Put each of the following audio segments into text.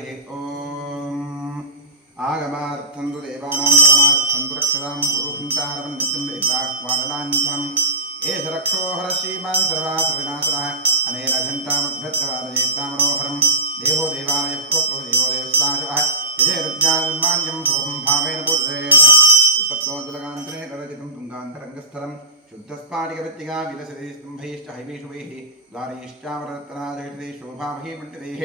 ॐ आगमार्थं तु देवानां गमनार्थं तु रक्षतां पुरुषन्तारं नित्यं देवाह्वानलाञ्छनम् एष रक्षोहर श्रीमान् सर्वासुरविनाशनः अनेन घण्टामभ्यर्थवादयेत्ता मनोहरं देवो देवालयः प्रोक्तो देवो देवस्लाशवः यजैरुद्यानमान्यं सोऽहं भावेन पूजयेत् उत्तप्तो जलकान्तरे ररजितं तुङ्गान्तरङ्गस्थलं शुद्धस्फाटिकवृत्तिका विलसति स्तम्भैश्च हैवेषुवैः द्वारैश्चावरत्तनाजगते शोभामही मण्डितैः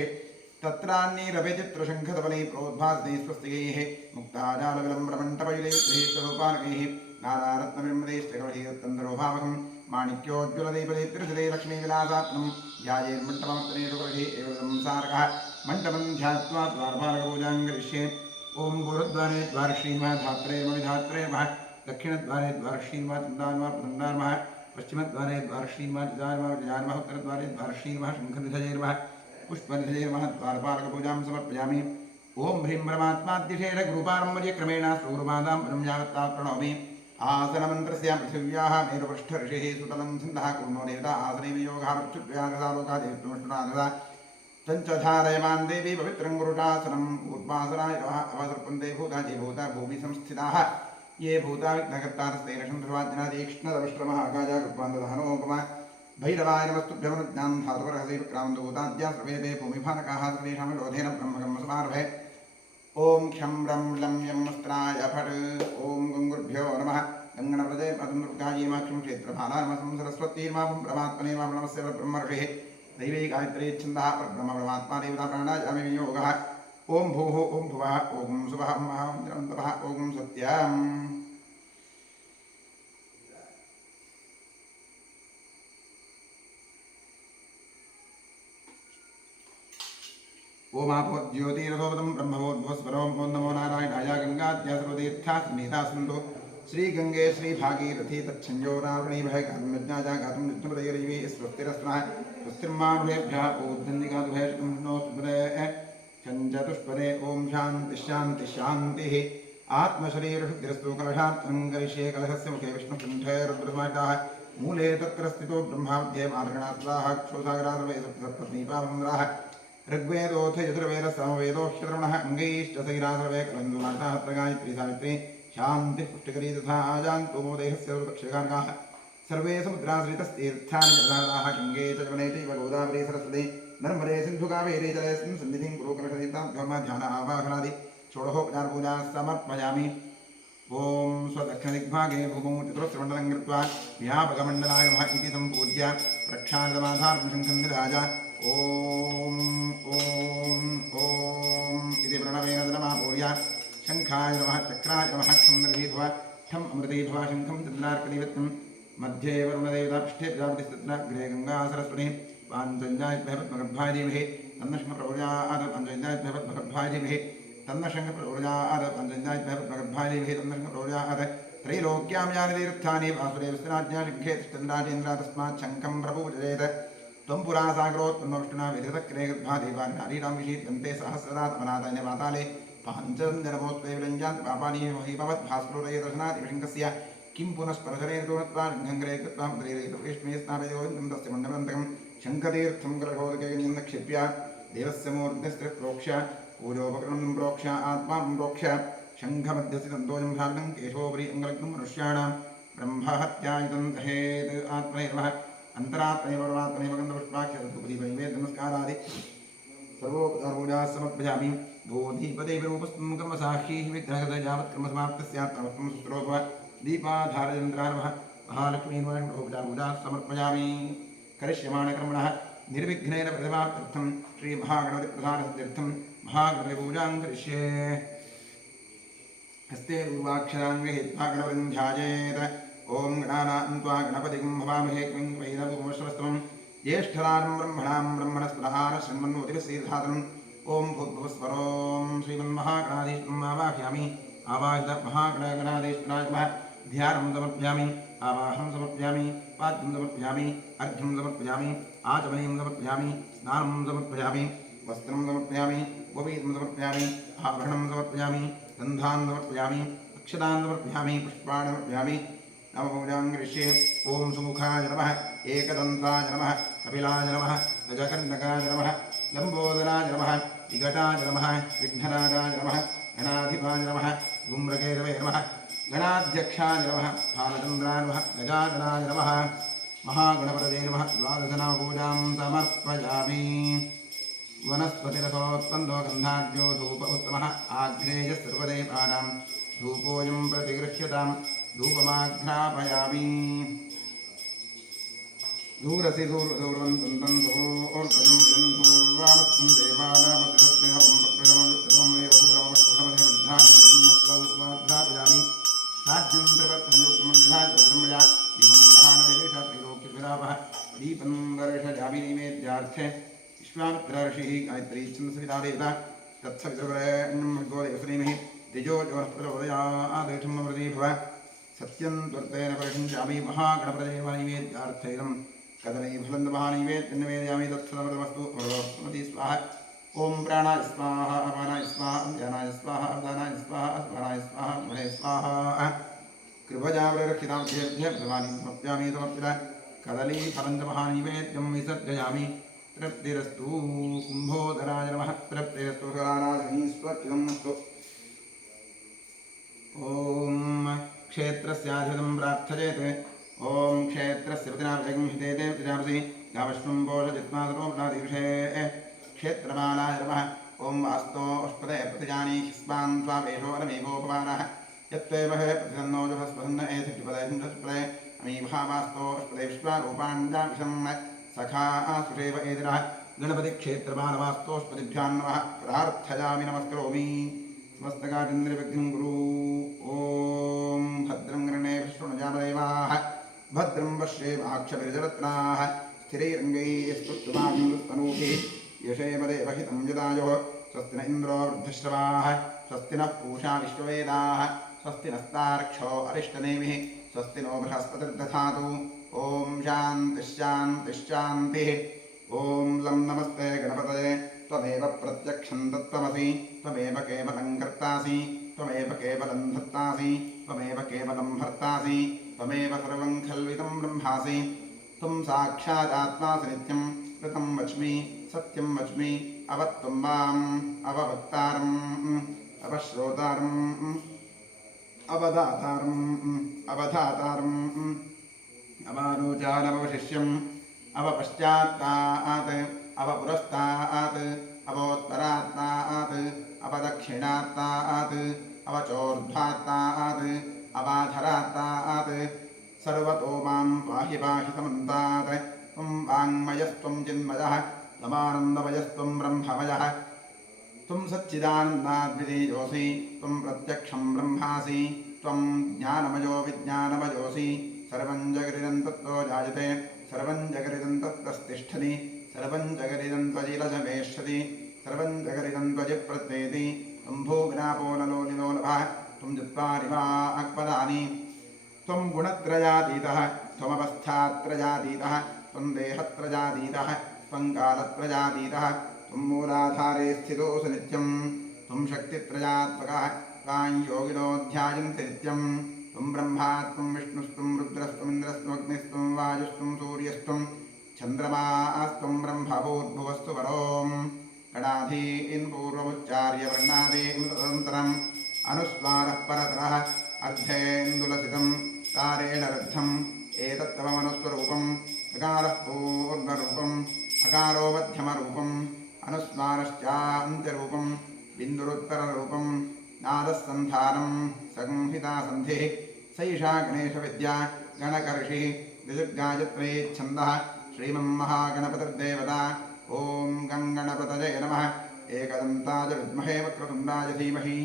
तत्रान्यैरभिचित्रशङ्खधवलै प्रोद्भासते स्वस्तिकैः मुक्ताजालविलम्बरमण्टपयुधैश्चरूपानकैः नानारत्नविर्मदैश्चकवैरुत्तन्दरोभावकं माणिक्योज्ज्वलदीपदैत्रिहृदे लक्ष्मीविलासात्मं ध्यायेर्मण्टपमत्तनेषु कविः एव संसारकः मण्टपं ध्यात्वा द्वारपालकपूजां करिष्ये ॐ गुरुद्वारे द्वारश्रीमः धात्रेर्मविधात्रेर्मः दक्षिणद्वारे द्वारश्रीमः चन्दान्मः प्रदन्दान्मः पश्चिमद्वारे द्वारश्रीमः जजान्मः जजान्मः उत्तरद्वारे द्वारश्रीमः शङ्खनिधजैर्मः पुष्पनिधजैर्मः द्वारपालकपूजां समर्पयामि ॐ ह्रीं परमात्माद्यशेष गुरुपारम्पर्यक्रमेण स्वरूपादां परं यावत्तात् प्रणौमि आसनमन्त्रस्य पृथिव्याः मेरुपृष्ठऋषिः सुतलं छन्दः कुर्मो देवता आसनैव योगः वक्षुभ्यागसालोकादेवनागसा चञ्चधारयमान् देवी पवित्रं गुरुटासनं पूर्वासनाय अवसर्पन्ते भूताजे भूता भूमि संस्थिताः ये भूता विघ्नकर्तारस्तेरशं सर्वाज्ञादीक्ष्णदवष्ट्रमः आकाजा कृत्वान्ददहनोपमा भैरवाय नमस्तुभ्यमनुज्ञां धातुवरहसैवक्रामन्तु भूताद्या सर्वेते भूमिभानकाः सर्वेषां लोधेन ब्रह्मकर्मसमारभे ॐ क्षं रं लं यं वस्त्राय फट् ॐ गङ्गुर्भ्यो नमः गङ्गणप्रदे पदुर्गायीमाक्षं क्षेत्रभालानमसं सरस्वतीर्मां परमात्मने मा नमस्य ब्रह्मर्षिः दैवे गायत्री छन्दः परब्रह्म परमात्मा देवता प्राणायामि वियोगः ॐ भूः ॐ भुवः ॐ सुवः ॐ महामन्त्रवन्तवः ॐ सत्यम् ओमापो ज्योतिरथोपदं ब्रह्मवोद्भवस्वरों ॐ नमो नारायणाय गङ्गाद्या सर्वतीर्थाः सन्निहिताः सन्तु श्रीगङ्गे श्रीभागीरथी तच्छञ्जोरावृणी भय गातुं गातुं नित्यपदयैरैवे स्वस्तिरस्नः स्वस्तिर्मानुषेभ्यः ऊर्ध्वन्दिगादुभयशुनोस्पदे चञ्चतुष्पदे ॐ शान्तिः आत्मशरीरशुद्धिरस्तु कलशार्थं करिष्ये कलशस्य मुखे विष्णुकण्ठे रुद्रसमाहिताः मूले तत्र स्थितो ब्रह्माद्ये मार्गणास्वाः क्षोसागरासर्वे सप्तपत्नीपावन्द्राः ऋग्वेदोऽथ यजुर्वेदः सामवेदोऽक्षरमणः अङ्गैश्च सैरासर्वे कलन्दुनाथः अत्र गायत्री सावित्री शान्तिः पुष्टिकरी तथा आजान्तो देहस्य सर्वदक्षकारकाः सर्वे समुद्राश्रितस्तीर्थानि जलादाः गङ्गे च जवने चैव गोदावरी सरस्वती नर्मदे सिन्धुकावेरी जलेऽस्मिन् सन्निधिं कुरु कलशतीर्थाभ्यः ध्यान आवाहनादि षोडशोपचारपूजाः समर्पयामि ॐ स्वदक्षिणदिग्भागे भूमौ चतुरस्रमण्डलं कृत्वा व्यापकमण्डलाय नमः इति सम्पूज्य प्रक्षालनमाधारं शङ्खं निराज ॐ इति प्रणवेन नमापूर्य शङ्खाय नमः चक्राय नमः क्षं निर्भीभव ठम् अमृतीभव शङ्खं चन्द्रार्कदिवत्तं मध्ये वरुणदेवता पृष्ठे प्रजापतिस्तत्र अग्रे गङ्गा सरस्वती पाञ्चञ्जायद्भ्यः पद्मगर्भाय धीमहि तन्नशङ्खप्रचोदयात् पाञ्चञ्जायद्भ्यः पद्मगर्भाय धीमहि तन्नशङ्खप्रचोदयात् पाञ्चञ्जायद्भ्यः पद्मगर्भाय धीमहि तन्नशङ्खप्रचोदयात् त्रैलोक्यां यानि तीर्थानि वासुदेवस्नाज्ञा शङ्खे तिष्ठन्राजेन्द्र तस्मात् शङ्खं प्रपूजयेत् त्वं पुरा सागरोत्पन्नोष्टुना विधृतक्रे गर्भा देवानि नारीणां विषीद्यन्ते सहस्रदात्मनादाय पाताले पाञ्चदन्दनमोस्ते विरञ्जान्ति पापानि मही भवद्भास्फुरये दर्शनादिशङ्कस्य किं पुनस्परशरेतोनत्वा लिङ्घङ्ग्रे कृत्वा मुद्रैरेतुष्मे स्नापयोन्दं तस्य मण्डलन्तकं शङ्खतीर्थं कलशोदकेन निक्षिप्य देवस्य मूर्ध्निस्त्रिप्रोक्ष्य पूजोपकरणं प्रोक्ष्य आत्मां प्रोक्ष्य शङ्खमध्यस्य तन्तोजं शार्दं केशोपरि अङ्गलग्नं मनुष्याणां ब्रह्महत्यायुतं दहेत् आत्मैर्वः अंतरात्मैव परमात्मैव गन्धपुष्पाख्यधूपदीपैवे नमस्कारादि सर्वोपचारपूजाः समर्पयामि भूदीपदैवरूपस्तं कर्मसाक्षीः विग्रहगत यावत् कर्मसमाप्तस्यात्मत्वं सुस्रोभव दीपाधारयन्त्रार्वः महालक्ष्मीर्वोपचारपूजाः समर्पयामि करिष्यमाणकर्मणः निर्विघ्नेन प्रतिमाप्त्यर्थं श्रीमहागणपतिप्रधानसिद्ध्यर्थं महागणपतिपूजां करिष्ये हस्ते पूर्वाक्षराङ्गे हित्वा गणपतिं ध्यायेत् ॐ गणानां त्वा गणपतिं भवामहे क्लीं वैदवपुमश्रवस्तमं ज्येष्ठराजं ब्रह्मणां ब्रह्मणस्पदहार शृण्वन्नोतिश्रीधातुम् ॐ भूद्भुवस्वरों श्रीमन्महागणाधीष्टम् आवाहयामि आवाहित महागणगणाधीष्टनाय नमः ध्यानं समर्पयामि आवाहनं समर्पयामि पाद्यं समर्पयामि अर्घ्यं समर्पयामि आचमनीं समर्पयामि स्नानं समर्पयामि वस्त्रं समर्पयामि गोपीतं समर्पयामि आभरणं समर्पयामि गन्धान् समर्पयामि अक्षतान् समर्पयामि पुष्पाणि समर्पयामि नवपूजां करिष्ये ॐ सुमुखाय नमः एकदन्ताय नमः कपिलाय नमः गजकर्णकाय नमः लम्बोदराय नमः विकटाय नमः विघ्नराजाय नमः गणाधिपाय नमः धूम्रकेतवे नमः गणाध्यक्षाय नमः भालचन्द्राय नमः गजाननाय नमः महागणपतये नमः द्वादशनामपूजां समर्पयामि वनस्पतिरसोत्पन्नो गन्धाढ्यो धूप उत्तमः आग्नेयः सर्वदेवानां धूपोऽयं प्रतिगृह्यतां धूपमाघ्रापयामि दूरसि दूरवन्तन्तोर्भजं यन्धूर्वामस्तं देवानामतिरस्नेहं प्रकृतमदेवभूरमवस्वरमधेवृद्धाभ्यामि साध्यं त्रिपत्नयोक्तमन्दिधाय दीपङ्गहानदेवेशात्रिलोक्यविलापः दीपं वर्षजामि नैवेद्यार्थे विश्वामित्रर्षिः गायत्री छन्दसविता देवता तत्सवितुर्वरेण्यं भर्गो देवश्रीमहि तेजो ज्योतिप्रचोदयादेशमृती भव सत्यं त्वर्तेन परिषञ्चामि महागणपतये नैवेद्यार्थैनं कदलीफलन्दमहानैवेद्यन्निवेदयामि तत्सदमृतमस्तु भगवती स्वाहा ॐ प्राणाय स्वाहा अपानाय स्वाहा ध्यानाय स्वाहा अवधानाय स्वाहा अस्मराय स्वाहा महे स्वाहा कृपजावरक्षितां देभ्यः भगवान् समर्पयामि समर्पित कदलीफलन्दमहानैवेद्यं विसर्जयामि तृप्तिरस्तु कुम्भोदराय नमः तृप्तिरस्तु राराधनी स्वच्चिदमस्तु ॐ क्षेत्रस्याधिपतिं प्रार्थयेत् ॐ क्षेत्रस्य प्रतिनाभ्यं हितेते प्रजापति गावश्वं पोषजित्मादरोपणादिविषये क्षेत्रपालाय नमः ॐ वास्तोष्पदे प्रतिजानी स्मान् स्वावेशो रमेवोपमानः यत्त्वेवः प्रतिसन्नो जुहस्पदन्न एषट्टिपदे सुन्दस्पदे अमीभावास्तोष्पदे विश्वारूपाण्डाविषं सखा सुषेव एदिनः गणपतिक्षेत्रपालवास्तोष्पदिभ्यां नमः प्रार्थयामि नमस्करोमि समस्तकाचन्द्रविघ्नं गुरु ॐ भद्रं गृणे विष्णुजामदेवाः भद्रं पश्येमाक्षभिर्जरत्नाः स्थिरैरङ्गैः स्तुष्टुवांस्तनूभिः यशेमदेवहितं यदायोः स्वस्ति न इन्द्रो वृद्धश्रवाः स्वस्ति नः पूषा विश्ववेदाः स्वस्ति नस्तार्क्ष्यो अरिष्टनेमिः स्वस्ति नो बृहस्पतिर्दधातु ॐ शान्तिश्शान्तिश्शान्तिः ॐ लं नमस्ते गणपतये त्वमेव प्रत्यक्षं तत्त्वमसि त्वमेव केवलं कर्तासि त्वमेव केवलं धर्तासि त्वमेव केवलं भर्तासि त्वमेव सर्वं खल्विदं ब्रह्मासि त्वं साक्षादात्मासि नित्यं ऋतं वच्मि सत्यं वच्मि अवत्वं माम् अववक्तारम् अवश्रोतारम् अवधातारम् अवधातारम् अवारोचानवशिष्यम् अवपश्चात्तात् अवपुरस्तात् अवोत्तरात्तात् अवदक्षिणात्तात् अवचोर्ध्वात्तात् अवाधरात्तात् सर्वतो मां पाहि पाहि समन्तात् त्वं वाङ्मयस्त्वं चिन्मयः त्वमानन्दमयस्त्वं ब्रह्ममयः त्वं सच्चिदानन्दाद्वितीयोऽसि त्वं प्रत्यक्षं ब्रह्मासि त्वं ज्ञानमयो विज्ञानमयोऽसि सर्वं जगदिदं तत्त्वो जायते सर्वं जगदिदं तत्त्वस्तिष्ठति सर्वं जगदिदं त्वजिलजमेष्यति सर्वं जगदिदं त्वजिप्रत्येति त्वं भूग्रापो नलो निलोलभः त्वं चत्वारि वा अक्पदानि त्वं गुणत्रयातीतः त्वमवस्थात्रयातीतः त्वं देहत्रयातीतः त्वं कालत्रयातीतः त्वं मूलाधारे स्थितोऽसि नित्यं त्वं शक्तित्रयात्मकः त्वां योगिनो ध्यायन्ति नित्यं त्वं ब्रह्मा त्वं विष्णुस्त्वं रुद्रस्त्वमिन्द्रस्त्वं अग्निस्त्वं वायुस्त्वं सूर्यस्त्वं चन्द्रमास्त्वं ब्रह्मभूर्भुवस्तु परों गणाधीन् पूर्वमुच्चार्य वर्णादीन् तदनन्तरम् अनुस्वारः परतरः अर्धेन्दुलसितं तारेण रद्धम् एतत्तवमनुस्वरूपम् अकारः पूर्वरूपम् अकारो मध्यमरूपम् अनुस्वारश्चान्त्यरूपम् बिन्दुरुत्तररूपम् नादस्सन्धानं संहितासन्धिः सैषा गणेशविद्या गणकर्षिः द्विजुर्गायत्री छन्दः श्रीमन्महागणपतिर्देवता ॐ गङ्गणपतये नमः एकदन्ताय विद्महे वक्रतुण्डाय धीमहि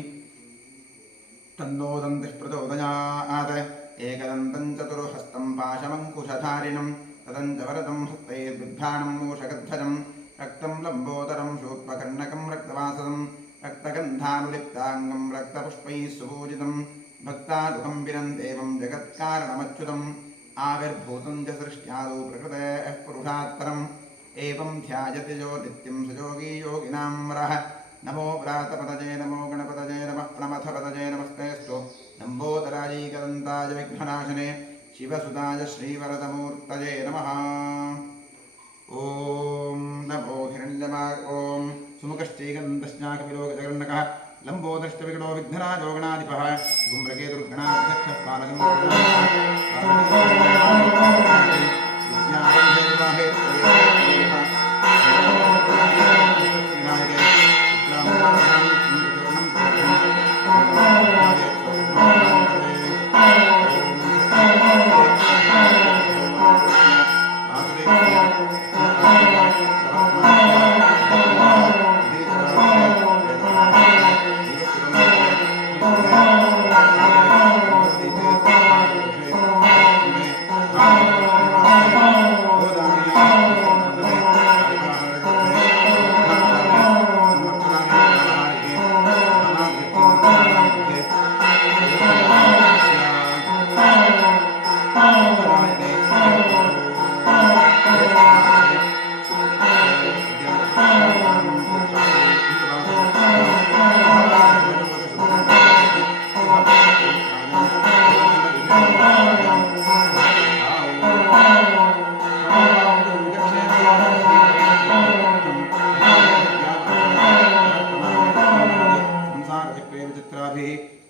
तन्नो दन्तिः प्रचोदयात् एकदन्तं चतुर्हस्तं पाशमङ्कुशधारिणं तदञ्च वरदं हस्तैर्बिभ्राणं मूषकध्वजं रक्तं लम्बोदरं शूर्पकर्णकं रक्तवासदं रक्तगन्धानुलिप्ताङ्गं रक्तपुष्पैः सुपूजितं भक्तादुकं विनन्देवं जगत्कारणमच्युतम् आविर्भूतं च सृष्ट्यादौ प्रकृतेः पुरुषात्तरम् एवं ध्यायति यो नित्यं सयोगी योगिनां वरः नमो व्रातपतये नमो गणपतये नमः प्रणमथपतये नमस्तेऽस्तु लम्बोदरायैकदन्ताय विघ्ननाशने शिवसुताय श्रीवरदमूर्तये नमः ॐ नमो हिरण्यमा ॐ सुमुखश्चैकन्दश्चाकविलो गजगण्डकः लम्बोदष्टविकटो विघ्नराजोगणाधिपः धूम्रकेतुर्गणाध्यक्षः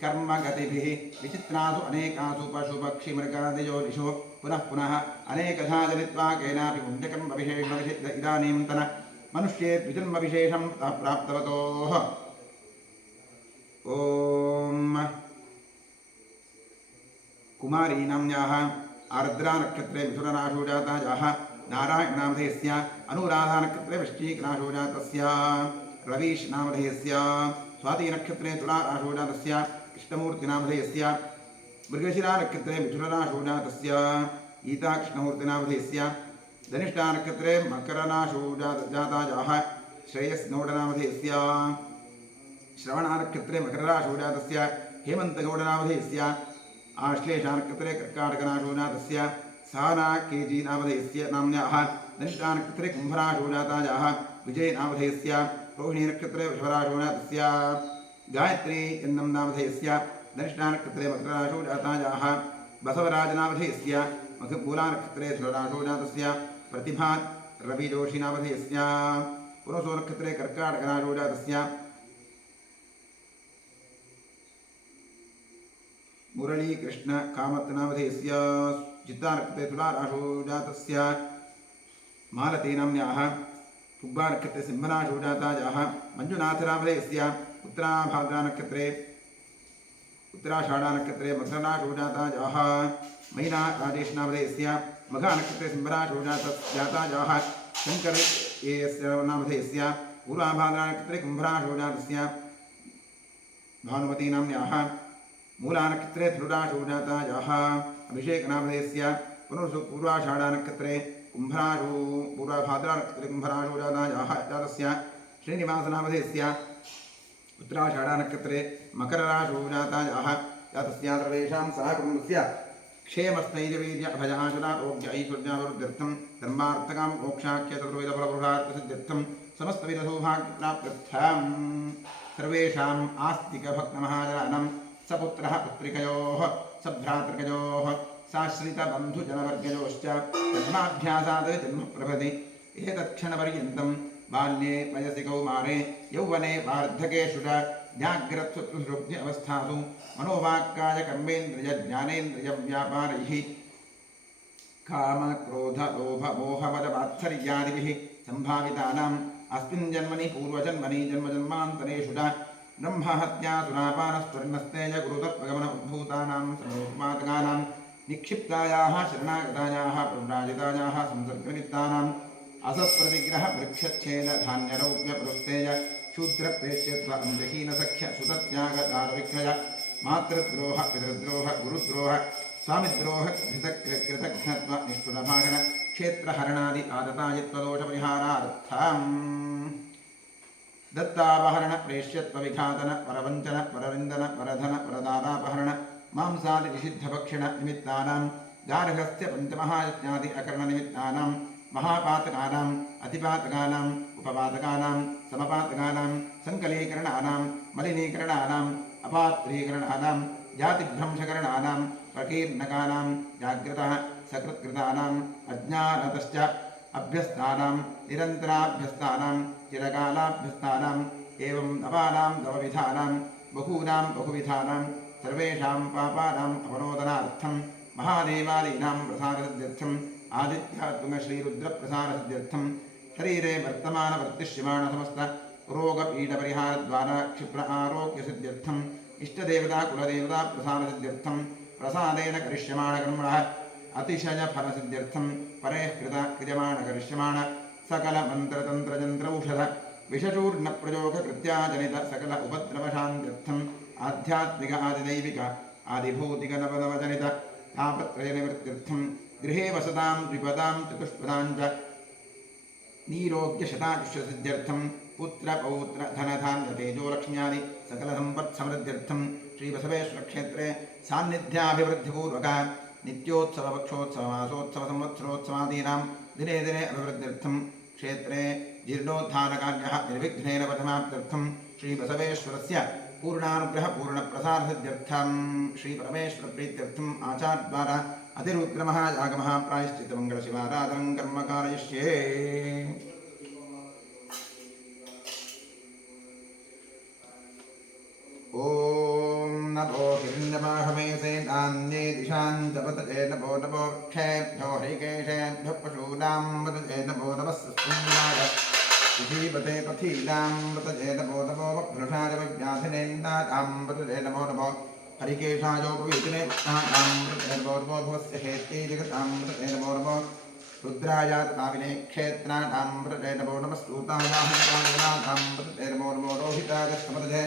कर्मगतिभिः विचित्रासु अनेकासु पशुपक्षिमृगादिजोनिषु पुनः पुनः अनेकधा जनित्वा केनापि पुण्यकर्मविशेषमविषिद्ध इदानीन्तन मनुष्ये द्विजन्मविशेषं प्राप्तवतोः। ॐ कुमारीनाम्याः आर्द्रानक्षत्रे मिथुनराशोजातायाः नारायणनामधेयस्य अनुराधानक्षत्रे वृश्चिकराशोजातस्य रवीशनामधेयस्य स्वातिनक्षत्रे तुलाराशोजातस्य कृष्णमूर्तिनामधेयस्य मृगशिरानक्षत्रे मिथुनराशोजातस्य गीताकृष्णमूर्तिनामधेयस्य धनिष्ठानक्षत्रे मकरराशोजातायाः श्रेयस्गौडनामधेयस्य श्रवणानक्षत्रे मकरराशोजातस्य हेमन्तगौडनामधेयस्य आश्लेषानक्षत्रे कर्काटकराशोजातस्य साना केजी नामधेयस्य नाम्न्याः धनिष्ठानक्षत्रे कुम्भराशोजातायाः विजयनामधेयस्य रोहिणीनक्षत्रे वृषभराशोजातस्य गायत्री एन्नं नामधेयस्य धनिष्ठानक्षत्रे मकरराशोजातायाः बसवराजनामधेयस्य मूलानक्षत्रे धनुराशोजातस्य प्रतिभा रविजोषिनामधेयस्य पुनसोनक्षत्रे कर्काटकराशोजातस्य मुरलीकृष्ण कामत्नामधेयस्य चित्तानक्षत्रे तुलाराशोजातस्य मालतीनाम्न्याः पुब्बानक्षत्रे सिंहराशोजातायाः मञ्जुनाथनामधेयस्य उत्तराभाद्रानक्षत्रे उत्तराषाढानक्षत्रे मकरराशोजातायाः मैना राजेशनामधेयस्य मघानक्षत्रे सिंहराशोजातायाः शङ्करस्य नामधेयस्य पूर्वाभाद्रानक्षत्रे कुम्भराशोजातस्य भानुमतीनाम्न्याः मूलानक्षत्रे धनुराशोजातायाः अभिषेकनामधेयस्य पूर्वाषाढानक्षत्रे पूर्वाभाद्रानक्षत्रे कुम्भराशोजातायाः जातस्य श्रीनिवासनामधेयस्य उत्तराषाढानक्षत्रे मकरराशोजातायाः जातस्य सर्वेषां सहकुटुम्बस्य क्षेमस्थैर्यवीर्य अभयाशुरारोग्य ऐश्वर्यावृद्ध्यर्थं धर्मार्थकां मोक्षाख्यचतुर्विधफलपुरुषार्थसिद्ध्यर्थं समस्तविधसौभाग्यप्राप्त्यर्थं सर्वेषाम् आस्तिकभक्तमहाजनानां सपुत्रः पुत्रिकयोः सभ्रातृकयोः साश्रितबन्धुजनवर्गयोश्च जन्माभ्यासात् जन्मप्रभृति एतत्क्षणपर्यन्तं बाल्ये वयसि कौमारे यौवने वार्धकेषु च जाग्रत्सुप्तसुषुप्ति अवस्थासु मनोवाक्कायकर्मेन्द्रियज्ञानेन्द्रियव्यापारैः कामक्रोधलोभमोहमदवात्सर्यादिभिः सम्भावितानाम् अस्मिन् जन्मनि पूर्वजन्मनि जन्मजन्मान्तरेषु च ब्रह्महत्यासुरापानस्वर्णस्तेज गुरुतत्वगमन उद्भूतानां सर्वोपपातकानां निक्षिप्तायाः शरणागतायाः प्रव्राजितायाः संसर्गनिमित्तानाम् असत्प्रतिग्रह वृक्षच्छेद धान्यरौप्यपुरस्तेज शूद्रप्रेष्यत्व अन्तहीनसख्य सुतत्यागदारविक्रय मातृद्रोह पितृद्रोह गुरुद्रोह स्वामिद्रोह कृतकृतघ्नत्व निष्ठुरभाषण क्षेत्रहरणादि आदतायित्वदोषपरिहारार्थम् दत्तापहरण प्रेष्यत्व विघातन परवञ्चन परविन्दन परधन परदारापहरण मांसादि निषिद्धभक्षण निमित्तानां गार्हस्थ्य पञ्चमहायज्ञादि अकरणनिमित्तानां महापातकानाम् अतिपातकानाम् उपपातकानां समपातकानां संकलीकरणानां मलिनीकरणानाम् अपात्रीकरणानां जातिभ्रंशकरणानां प्रकीर्णकानां जाग्रतः सकृत्कृतानाम् अज्ञानतश्च अभ्यस्तानां निरन्तराभ्यस्तानां चिरकालाभ्यस्तानां एवं नवानां नवविधानां बहूनां बहुविधानां सर्वेषां पापानाम् अपनोदनार्थं महादेवादीनां प्रसारसिद्ध्यर्थम् आदित्यात्मकश्रीरुद्रप्रसारसिद्ध्यर्थं शरीरे वर्तमानवर्तिष्यमाण समस्त रोगपीडपरिहारद्वारा क्षिप्र आरोग्यसिद्ध्यर्थम् इष्टदेवता कुलदेवता प्रसारसिद्ध्यर्थं प्रसादेन करिष्यमाणकर्मणः अतिशयफलसिद्ध्यर्थं परेः क्रियमाणकरिष्यमाण सकलमन्त्रतन्त्रयन्त्रौषध विषचूर्णप्रयोगकृत्याजनित सकल उपद्रवशान्त्यर्थम् आध्यात्मिक आदिदैविक आदिभौतिक नवनवजनित तापत्रयनिवृत्त्यर्थं गृहे वसतां द्विपदां चतुष्पदां च नीरोग्यशतायुष्यसिद्ध्यर्थं पुत्रपौत्र धनधान्य तेजोलक्ष्म्यादि सकलसम्पत्समृद्ध्यर्थं श्रीबसवेश्वरक्षेत्रे सान्निध्याभिवृद्धिपूर्वक नित्योत्सवपक्षोत्सवमासोत्सवसंवत्सरोत्सवादीनां दिने दिने अभिवृद्ध्यर्थं क्षेत्रे जीर्णोद्धारकार्यः निर्विघ्नेन पठनार्थं श्रीबसवेश्वरस्य पूर्णानुग्रह पूर्णप्रसादसिद्ध्यर्थं श्रीपरमेश्वरप्रीत्यर्थम् आचार्यद्वारा अतिरुद्रमहायागमः प्रायश्चित्तमङ्गलशिवाराधनं कर्म कारयिष्ये। ॐ नभो हिरण्यमाहमेसे नान्ये दिशां जपतये नभो नभो वृक्षेभ्यो हरिकेशेभ्यः पशूनां वदये नभो नमः सुस्पुण्डाय सुधीपते पथीनां वदये नभो नभो वक्रुषाय व्याधिनेन्दातां वदये नभो नभो हरिकेशायोपवीतिने कृष्णातां वदये नभो नभो भुवस्य हेत्यै जगतां वदये नभो नभो रुद्राय ताविने क्षेत्राणां वदये नभो नमः स्तूतायाहङ्कारातां वदये नभो नभो रोहिताय समदये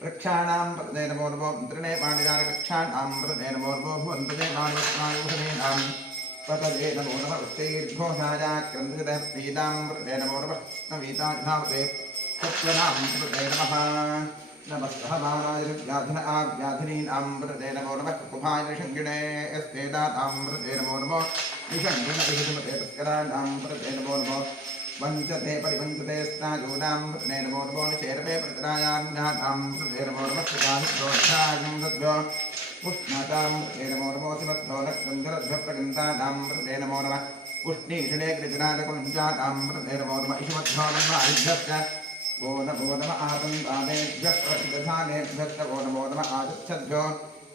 वृक्षाणां वदये नमो नमो मन्त्रिणे पाण्डिजानकक्षाणां वदये नमो नमो भुवन्तजे मानवस्नायुषधीनां वदये नमो नमः वृक्षैर्घोषाय क्रन्दृतः पीडां वदये नमो नमः कृष्णवीताधावते सत्त्वनां वदये नमः नमस्तहमानाय व्याधिन आव्याधिनीनां वदये नमो नमः कुकुभाय निषङ्गिणे यस्तेदातां वदये नमो नमो निषङ्गिण विहितमते तस्कराणां वदये नमो नमो वञ्चते परिवञ्चते स्नायूनां वदये नमो नमो निचेरते प्रतिरायान्नातां वदये नमो नमः सुताहितोऽध्यायं दद्भ्यो उष्णतां वदये नमो नमो शिवद्भ्यो नक्तन्धरद्भ्यः प्रगन्तानां वदये नमो नमः उष्णीषणे कृतनादकुञ्जातां वदये नमो नमः ईश्वद्भ्यो नमः वो नमो नमः आतन्तानेभ्यः प्रतिदधानेभ्यश्च वो नमो नमः आदिच्छद्भ्यो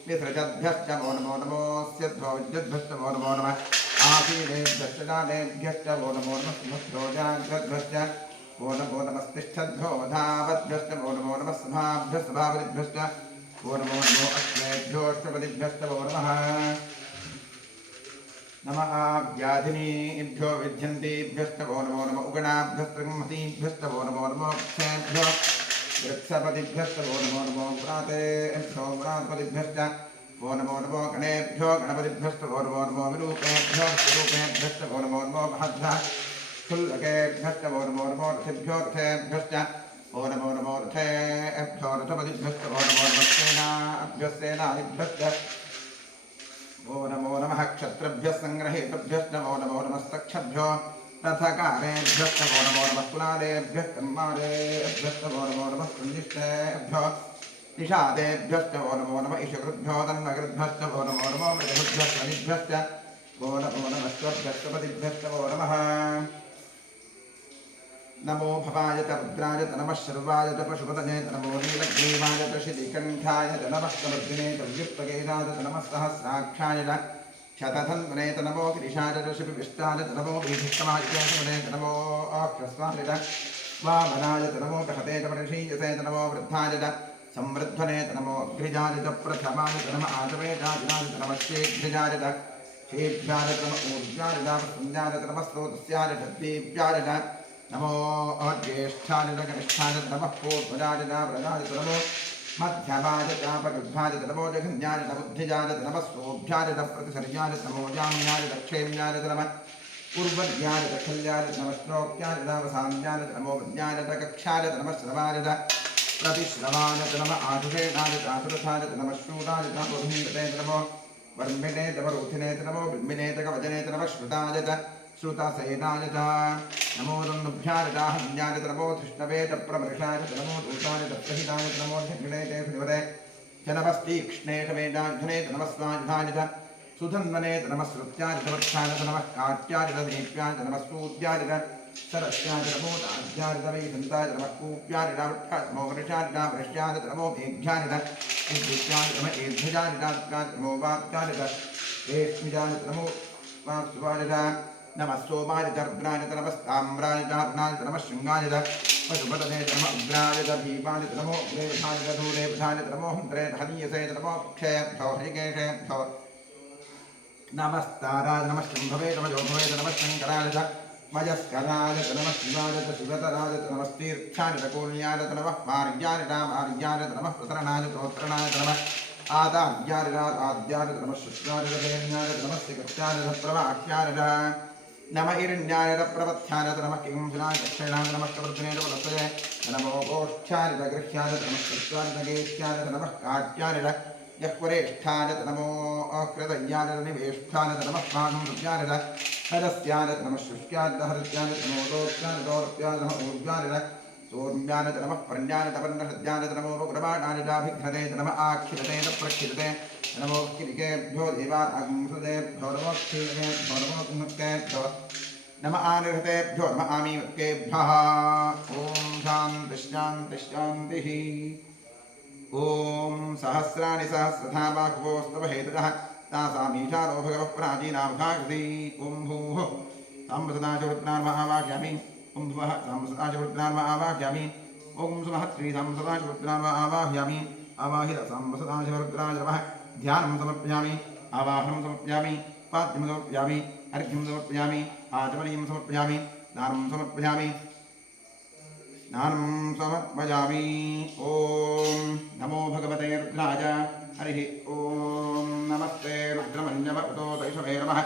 विसृजद्भ्यश्च वो नमो नमोऽस्यद्भ्यो विद्युद्भ्यश्च वो नमो नमः आसीनेभ्यश्च दानेभ्यश्च वो नमो नमः सुभद्भ्यो जाग्रद्भ्यश्च वो नमो नमस्तिष्ठद्भ्यो धावद्भ्यश्च वो नमो नमः सभाभ्यः सभावद्भ्यश्च वो नमो नमो अश्वेभ्योऽष्टपदिभ्यश्च वो नमः नमः व्याधिनीभ्यो विध्यन्तीभ्यश्च वो नमो नमः उगणाभ्यस्त्रिंहतीभ्यश्च वो नमो नमो क्षेभ्यो वृक्षपतिभ्यश्च वो नमो नमो व्रातेभ्यो व्रातपतिभ्यश्च वो नमो नमो गणेभ्यो गणपतिभ्यश्च वो नमो नमो विरूपेभ्यो विरूपेभ्यश्च वो नमो नमो महद्भ्यः शुल्लकेभ्यश्च वो नमो नमो रथेभ्यो रथेभ्यश्च वो नमो नमो रथेभ्यो रथपतिभ्यश्च वो नमो नमः सेनाभ्यः सेनादिभ्यश्च वो नमो नमः क्षत्रभ्यः सङ्ग्रहेतभ्यश्च वो नमो नमस्तक्षभ्यो रथकारेभ्यश्च वो नमो नमः कुलालेभ्यः कर्मालेभ्यश्च वो नमो नमः कुञ्जिष्टेभ्यो निषादेभ्यश्च वो नमो नमः ईशकृभ्यो तन्वकृभ्यश्च वो नमो नमो मृगभ्यश्च वो नमो नमः स्वभ्यश्चपतिभ्यश्च वो नमः नमो भवाय च रुद्राय च नमः शर्वाय च पशुपतये च नमो नीलग्रीवाय च शितिकण्ठाय च नमः समर्दिने च व्युत्पकेशाय च नमः सहस्राक्षाय च शतधन्वने च नमो गिरिशाय च शिपिविष्टाय च नमो भीष्टमाय च नमो अक्षस्वाय च वामनाय च नमो कहते च परिषीयसे च नमो वृद्धाय च संवृद्धने च नमो अग्रिजाय च प्रथमाय च नमः आचमेजाय च नमः शीघ्रिजाय च शीघ्राय च नमः ऊर्जाय च संज्ञाय च नमः स्रोतस्याय च दीप्याय च नमो ज्येष्ठाय च कनिष्ठाय च नमः पूर्वजाय च व्रजाय च नमो मध्यमाय च प्रगृद्धाय च नमो जघन्याय च बुद्धिजाय च नमः सोऽभ्याय च प्रतिसर्याय च नमो जाम्याय च क्षेम्याय च नमः पूर्वज्ञाय च खल्याय च नमः श्लोक्याय च नमः च नमो विद्याय च कक्षाय च नमः श्रवाय च प्रतिश्रवाय च नमः आशुषेणाय च आशुरथाय च नमः शूराय च नमो धीमते च नमो वर्मिणे च वरुथिने च नमो बिम्बिने च कवचने च नमः श्रुताय च श्रुतसेनाय च नमो दन्नुभ्याय च हन्याय च नमो धृष्णवे च प्रमृषाय च नमो दूताय च प्रहिताय च नमो धिग्णे च श्रीवदे च नमस्तीक्ष्णे च वेदाघ्ने च नमः स्वायुधाय च सुधन्वने नमः श्रुत्याय समर्थाय नमः काट्याय दीप्याय नमः सूर्याय सरस्याय नमो दाज्याय वैकुंठाय नमः कूप्याय नमः मोहर्षाय नमः वृष्याय नमो मेघ्याय नमः नमः एध्याय नमो वाक्याय रेश्मिजाय नमो वासुवाय नमः सोमाय दर्भनाय नमः ताम्राय दार्नाय नमः शृंगाय पशुपतये नमः उग्राय भीमाय नमो देवधाय धूरेवधाय नमो हन्त्रे हनीयसे नमो क्षयभ्यो हरिकेशेभ्यो नमस्ताराय नमः शम्भवे नमः योभवे नमः शङ्कराय मयस्कराय नमः शिवाय शिवतराय नमस्तीर्थाय कोल्याय नमः मार्याय आर्याय नमः प्रतरणाय प्रोत्रणाय नमः आदार्याय आद्याय नमः शुक्राय देव्याय नमः श्रीकृत्याय प्रवाक्याय नमः हिरण्याय प्रवत्याय नमः किंसुनाय दक्षिणाय नमः कवर्धने नमः नमो गोष्ठ्याय गृह्याय नमः कृत्याय नगेश्याय नमः काट्याय यक्वरेष्ठाय नमो कृतज्ञाय निवेष्ठाय नमः माघुर्याय हरस्याय नमः शुष्याय हरस्याय नमो दोत्याय दौर्याय नमः ऊर्जाय सौम्याय नमः पर्ण्याय तपन्नहृद्याय नमो प्रमाणाय भिघ्नते नमः आक्षिपते प्रक्षिपते नमो किलिकेभ्यो देवाग्ंसुदेभ्यो नमो क्षीरेभ्यो नमो कुमुक्केभ्यो नमः आनिर्हतेभ्यो नमः आमीवत्केभ्यः ॐ शान्तिः शान्तिः शान्तिः ॐ सहस्राणि सहस्रधा बाहुवोस्तव हेतुतः तासामीशानो भगवः प्राचीनामुखाकृति ॐ भूः साम्बसदाशवृत्नान्महावाक्यामि ॐ भुवः साम्बसदाशवृत्नान्महावाक्यामि ॐ सुमहत्री साम्बसदाशवृत्नान्महावाह्यामि आवाहित साम्बसदाशवृत्राजवः ध्यानं समर्पयामि आवाहनं समर्पयामि पाद्यं समर्पयामि अर्घ्यं समर्पयामि आचमनीं समर्पयामि दानं समर्पयामि स्नानं समर्पयामि ॐ नमो भगवते रुद्राय हरिः ॐ नमस्ते रुद्रमन्यवतो तैषवे नमः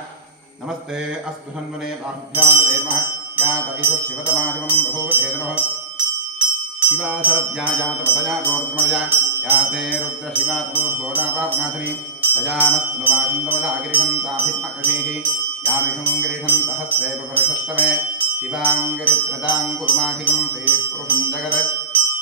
नमस्ते अस्तु हन्वने बाहुभ्यां नमः यात इषु शिवतमादिवं बभूवते नमः शिवा सरव्याजातवतया गोर्धमजा याते रुद्रशिवा तनूर्घोरापापनाशनी सजानस्तनुवाचन्दवदागिरिशन्ताभिताकशीः यामिषुङ्गिरिशन्तहस्ते पुरुषस्तमे शिवाङ्गिरित्रतां कुर्माधिकं श्रीपुरुषं जगत्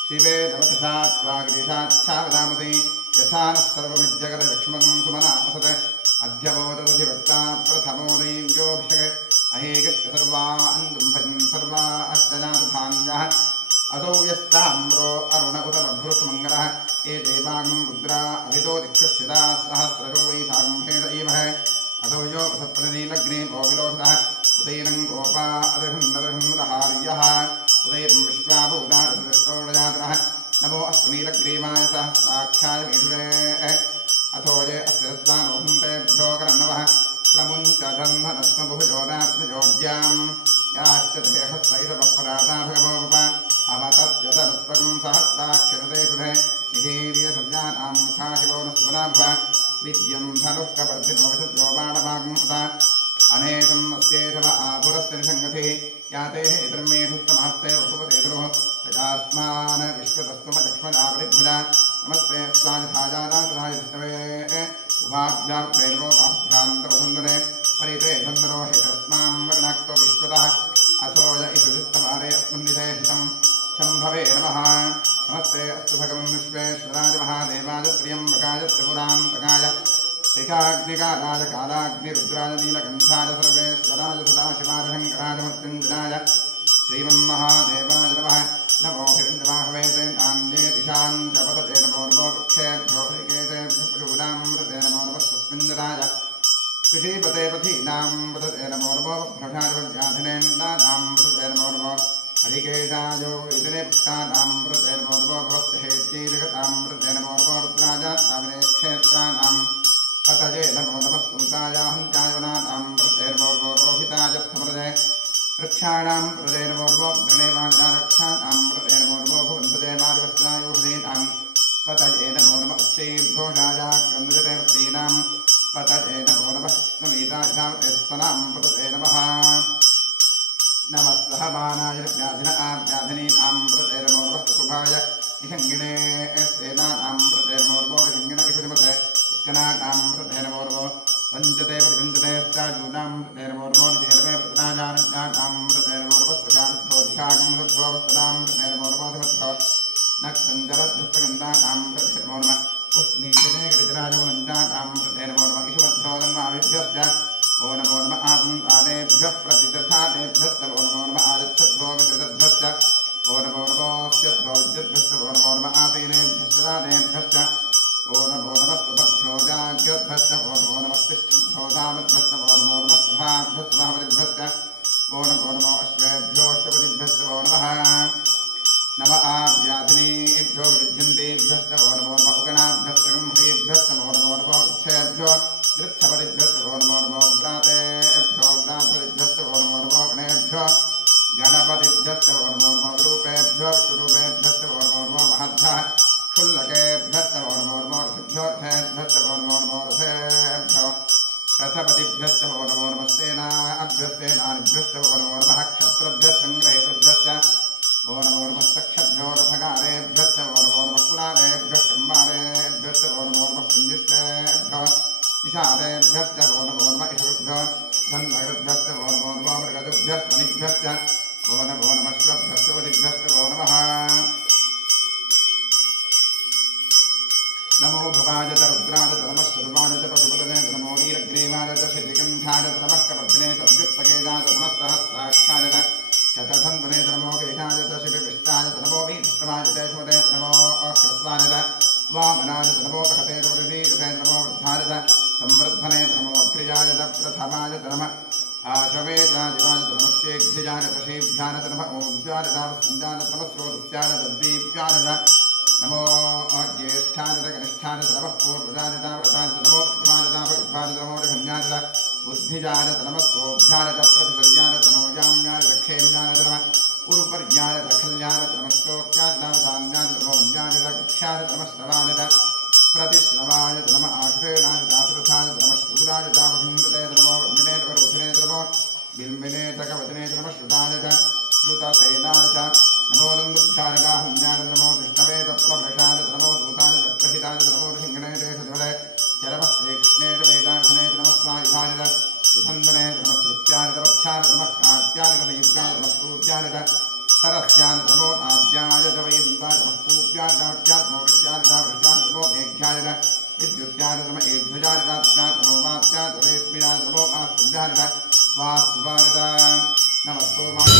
शिवे नवतसा त्वागिरिशाच्छावदामसि यथा नः सर्वमिज्जगदलक्ष्मकं सुमनामसत् अध्यबोधदधिवक्ता प्रथमो दैव्योऽभिषक् अहेकश्च सर्वा अन्धुम्भजन् सर्वा अष्टजातधान्यः असौ यस्ताम्रो अरुण उत बभ्रुष्मङ्गलः ये देवागं रुद्रा अभितो दिक्षुषिताः सहस्रशो वैशाखं इमः असौ यो वसप्रनीलग्ने गोविलोषधः उदैरं गोपा अदृहन्नदृहन्नदहार्यः उदैरं विश्वाभूतादृष्टोडजातरः नमो अस्तु नीलग्रीवाय सहस्राक्षाय मीढुरे अथो ये अस्य रत्वानोहन्तेभ्यो करन्नवः प्रमुञ्चधन्वनस्मभुजोदात्मजोज्यां याश्च देहस्वैरवपराता भगवोपा अवतत्यतनुत्पगं सहस्राक्षरते निधीर्यसंज्ञानां मुखाशिवो न स्वनाभव विद्यं धनुः कवर्धिनो विशद्यो बाणभागमुता अनेकम् अस्येतव आपुरस्य निसङ्गतिः याते इतर्मेषुत्तमहस्ते वसुपते दुरुः यजास्मान् विश्वतस्त्वमलक्ष्मणावरिभुजा नमस्ते स्वादिभाजानाथनाय विष्णवे उभाभ्याप्तैर्वोभाभ्यान्तवसुन्दरे परिते धन्दरो हेतस्मां वर्णाक्तो विश्वतः अथो य इषुस्तमारे अस्मन्निधे हितं शम्भवे नमः नमस्ते अस्तु भगवन् विश्वेश्वराय महादेवाय त्र्यम्बकाय त्रिपुरान्तकाय त्रिकाग्निकालाय कालाग्निरुद्राय नीलकण्ठाय सर्वेश्वराय सदाशिवाय शङ्कराय मृत्युञ्जयाय श्रीमन्महादेवाय नमः नमो हिरण्यवाहवे नान्ये दिशां च पतते नमो नमो वृक्षेभ्यो हरिकेशेभ्यो पशूनामृते नमो नमः तस्मिञ्जराय कृषीपते पथीनां पतते नमो नमो भ्रषादिव्याधिनेन्दानां पतते नमो नमो हरिकेशायो इतने पुष्टानां पतते नमो नमो भवस्हेत्यैर्गतां पतते नमो नमो रुद्राजात्ताविने क्षेत्राणां पतये नमो नमः स्तुतायाहन्त्यायवनानां पतते नमो नमो रोहिताय स्थमरजे वृक्षाणां प्रदे नमो नमो गणेवाणिरक्षाणां प्रदे नमो नमो भुवन्सुदे मार्गस्नायुहृदीनां पतये नमो नमः श्रीभोजायाक्रन्दते वृत्तीनां पतये नमो नमः स्मरीताशावतेस्पनां पतये नमः नमः सहमानाय व्याधिन आव्याधिनीनां प्रदे नमो नमः कुभाय इषङ्गिणे स्तेनानां प्रदे नमो नमो ऋषङ्गिण इषुमते स्कनानां प्रदे नमो नमो पञ्चते परिपञ्चते स्त्राजूनां प्रदे नमो नमो निजेरवे प्रतनाजानज्ञानां प्रदे नमो नमः सृजानुभ्योऽधिकागं सत्त्ववस्तनां प्रदे नमो नमो समर्थो नक्तञ्जलद्भुतगन्धानां प्रदे नमो नमः उष्णीजने गजराजवनञ्जानां प्रदे नमो नमः इषुमध्योगन्माविभ्य आदित्येभ्यश्च ओ नमो नमः आसन्तानेभ्यः प्रतिदधानेभ्यश्च ओ नमो नमः आदित्यभ्यो विसृजद्भ्यश्च ओ नमो नमोऽस्यद्भ्यो विद्युद्भ्यश्च ओ नमो नमः आसीनेभ्यश्च दानेभ्यश्च ओ नमो नमः सुपद्भ्यो जाग्यद्भ्यश्च ओ नमो नमः तिष्ठद्भ्यो दामद्भ्यश्च ओ नमो नमः सुभाभ्यश्च महाबलिभ्यश्च ओ नमो नमो अश्वेभ्यो अश्वपतिभ्यश्च ओ नमः नम आव्याधिनेभ्यो विद्यन्तेभ्यश्च ओ नमो नमः उगणाभ्यश्च गम्भीभ्यश्च ओ नमो नमो वृक्षेभ्यो वृक्षपतिभ्यश्च ओ नमो नमो व्रातेभ्यो व्रातपतिभ्यश्च ओ नमो नमो गणेभ्यो गणपतिभ्यश्च ओ नमो नमो रूपेभ्यो विष्णुरूपेभ्यश्च ओ नमो नमो महद्भ्यः क्षुल्लकेभ्यश्च ओ नमो नमो रथेभ्यो रथेभ्यश्च ओ नमो नमो रथेभ्यो रथपतिभ्यश्च ओ नमो नमः सेनाभ्यस्तेनानिभ्यश्च ओ नमो नमः क्षत्रभ्यश्च सङ्ग्रहेतुभ्यश्च ओ नमो नमः सख्यभ्यो रथगारेभ्यश्च ओ नमो नमः कुलालेभ्यः कुम्भारेभ्यश्च ओ नमो नमः पुञ्जिष्टेभ्यो निषादेभ्यश्च ओ नमो नमः इषुभ्यो धन्वकृभ्यश्च ओ नमो नमः मृगजुभ्यश्च मणिभ्यश्च ओ नमो नमः श्वभ्यश्च वदिभ्यश्च ओ नमः नमो भवाय च रुद्राय च नमः सर्वाय च पशुपतये च नमो नीलग्रीवाय च शितिकण्ठाय च नमः कपर्दिने च अभ्युत्तकेदाय च नमः सहस्राक्षाय च शतधन्वने च नमो गिरिशाय च शिविविष्टाय च नमो वीष्टवाय च श्वते च नमो अक्रस्वाय च वामनाय च नमो कहते च वृषीयुते च नमो वृद्धाय च संवर्धने च नमो अग्रिजाय च प्रथमाय च नमः आशवेचादिवाय च नमः शेघ्रिजाय च शीभ्याय च नमः ओज्याय च वसुन्दाय च नमः स्रोतस्याय च दीप्याय च नमो ज्येष्ठाय च कनिष्ठाय च नमः पूर्वजाय च व्रताय च नमो मध्यमाय च भगवाय च नमो रघन्याय च बुद्धिजाय च नमः सोऽभ्याय च प्रतिसर्याय च नमो याम्याय च क्षेम्याय च नमः उरुपर्याय च खल्याय च नमः श्लोक्याय च नमः साम्याय च नमो ज्ञाय च कक्ष्याय च नमः श्रवाय च प्रतिश्रवाय च नमः आश्रयणाय च आश्रिताय च नमः शूराय च वहिन्दते च नमो वर्मिणे च वरुधिने च नमो बिल्मिने च कवचने च नमः श्रुताय च श्रुतसेनाय च नमो दन्दुभ्याय च हन्याय च नमो विष्णवे च प्रभृशाय च नमो दूताय च प्रहिताय च नमो ऋषिङ्गणे च सजवले चरमस्तेक्ष्णे च वेदाग्ने च नमः स्वायुधाय च सुधन्वने च नमः श्रुत्याय च वत्स्याय च नमः कात्याय च दीप्याय च नमः सूर्याय च सरस्याय च नमो नाद्याय च वैहुन्ताय च नमः कूप्याय च नाट्याय च नमो ऋष्याय च वृष्याय च नमो मेघ्याय च विद्युत्याय च नमः एध्वजाय च दात्याय च नमो वात्याय च रेश्म्याय च नमो आस्तुभ्याय च स्वास्तुवाय च नमः सोमाय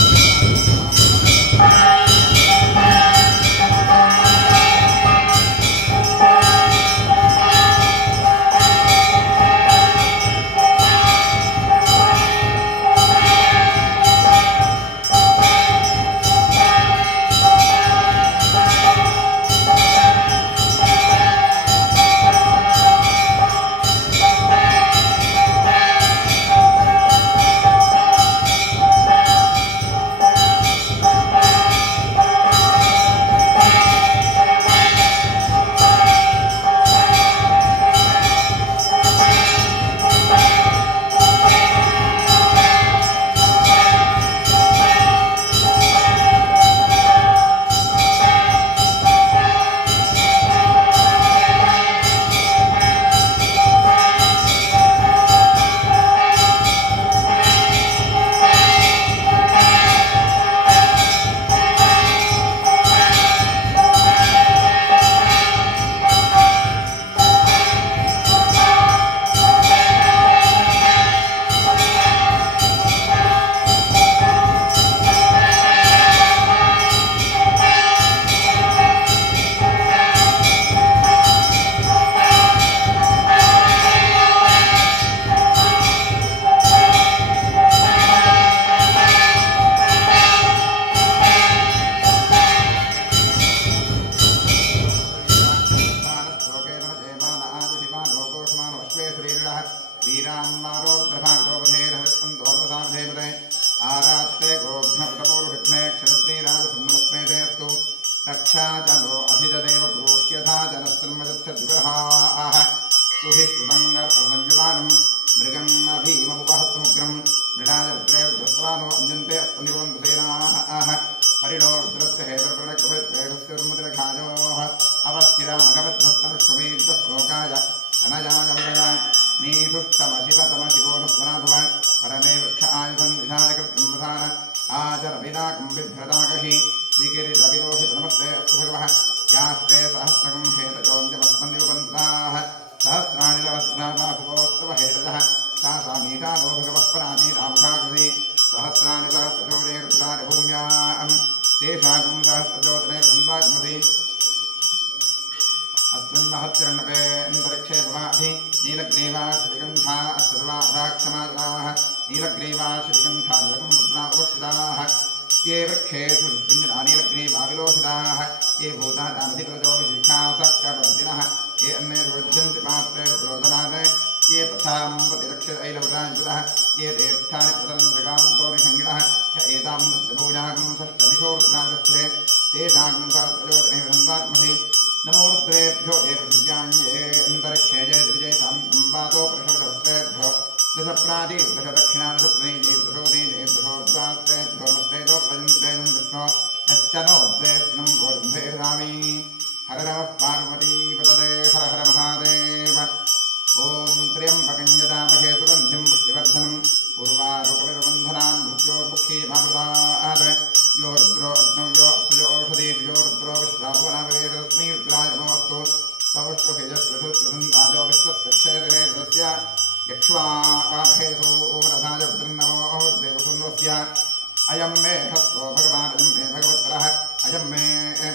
रक्षा चलो अभिदेव ब्रूह्यथा जनस्तन्मयच्छद्विरहाः सुहिष्टुतङ्गर्प्रसंयुवानं मृगं भीममुपहत्तमुग्रं मृडाजत्रैर्दस्वानो अन्यन्ते अस्मनिवन्तसेनाः परिणोर्द्रस्य हेतुर्प्रणक्वैषस्योर्मुदिरघायोः अवस्थिरामगवद्धस्तनुष्वमेद्यश्लोकाय धनजाय विजया नीधुष्टमशिवतमशिवो न स्वनाभव परमे वृक्ष आयुधं विधानकृतं प्रधान आचरविनाकं बिभ्रताकहि विकिरीटविलोहित नमस्ते अस्तु भगवः यास्ते सहस्रकं हेतयोऽन्यमस्मन्युपन्ताः सहस्राणि सहस्राबाहुवोत्तव हेतजः तासामीशानो भगवः पराणे रामशाकृते सहस्राणि सहस्रशोरे रुद्राणि भूम्यां तेषागुं सहस्रज्योतिरे वसन्वात्मते अस्मिन् महच्चरणपे अन्तरिक्षे भवाधि नीलग्रीवाश्रिगन्धा सर्वाधाक्षमादाः नीलग्रीवाश्रिगन्धाद्रगं मुद्रा उपस्थिताः ये वृक्षेषु नीलग्रीवाविलोहिताः ये भूतानामधिपदो विशिखासक्कवर्तिनः ये अन्यैर्वृध्यन्ति पात्रेषु प्रोदनात् ये तथाम्बतिरक्षैलवृताञ्जुतः ये तीर्थानि प्रतरन्त्रगान्तोरिषङ्गिणः य एतां दशभुजागं षष्टदिशोर्द्रागस्थे तेषागं सहस्रज्योतिः वसन्वात्महे नमो रुद्रेभ्यो एव दिव्याण्ये अन्तरिक्षे जय विजयतां संवातो प्रशवशवस्त्रेभ्यो दश प्राति दश दक्षिणा दश प्रदेशे दशोदेशे दशोर्द्वास्त्रेभ्यो नमस्तेजो प्रजन्तेजं विष्णो यश्च नो द्वेष्णं भोजं भेदामि हर नमः पार्वतीपतये हर हर महादेव ॐ त्र्यम्बकं यजामहे सुगन्धिं पुष्टिवर्धनम् उर्वारुकविर्बन्धनान् मृत्योर्मुक्षीमामृतात् यो रुद्रो अग्नौ यो अप्सयो ओषधेषु यो रुद्रो विश्वाभुवनावेश तस्मै रुद्राय नमोऽस्तु तवष्टुभेजस्वशुसन्ताजो विश्वस्य क्षेत्रस्य यक्ष्वाहेसो रथाय रुद्रन्नमो देवसुन्वस्य अयं मे हस्तो भगवान् अयं मे भगवत्तरः अयं मे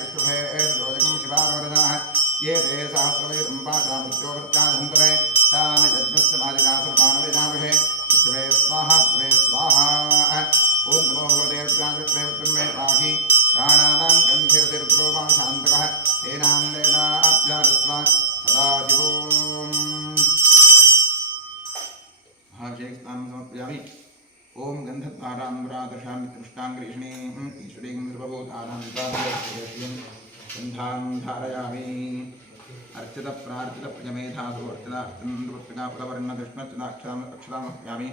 विष्णुभे रोजकं शिवारोरजः ये ते सहस्रवैरुम्पाशा मृत्योवृत्याधन्तरे तान् यज्ञस्य मालिनासर्वानवेनामहे पृथिवे स्वाहा त्वे स्वाहा ॐ नमो भगवते रुद्राय विष्णुमे पाहि प्राणानां कण्ठे रुद्रो मां शान्तकः तेनान्देनाभ्यासस्व सदाशिवोम् महाभिषेकस्नानं समर्पयामि ॐ गन्धद्वाराम्बरादशां कृष्णाङ्ग्रीष्णीं ईश्वरीं सर्वभूतानां गन्धां धारयामि अर्चितप्रार्चितप्रियमेधासु अर्चितार्चितपृगाफलवर्णकृष्णच्युताक्षरामक्षरामप्यामि